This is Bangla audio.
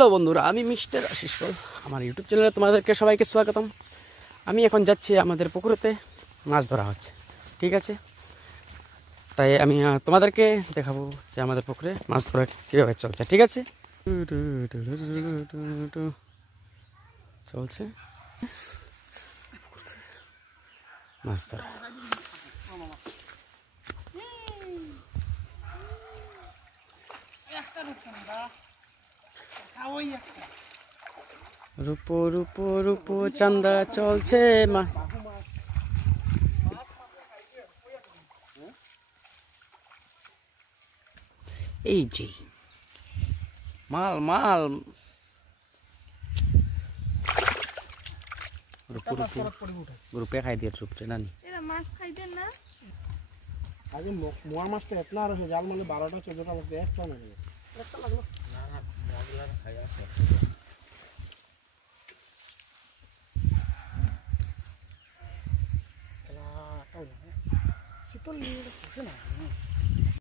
হ্যালো বন্ধুরা, আমি মিস্টার আশিস পাল। আমার ইউটিউব চ্যানেলে তোমাদেরকে সবাইকে স্বাগতম। আমি এখন যাচ্ছি আমাদের পুকুরেতে, মাছ ধরা হচ্ছে, ঠিক আছে? তাই আমি তোমাদেরকে দেখাবো যে আমাদের পুকুরে মাছ ধরা কীভাবে চলছে, ঠিক আছে? চলছে মাছ ধরা। রূপো রূপো রূপো চান্দা চলছে মা। এই যে মাল মাল রূপো রূপো রূপে খাই দিয়ে রূপে নানি মাছ খাইতেন না আগে মোয়া মাছটা এতলা আর জাল মানে 12টা 14টা মাছ একটা না একটা লাগলো না না মোয়াগুলা খাই আছে শীতল নিয়ে বসে না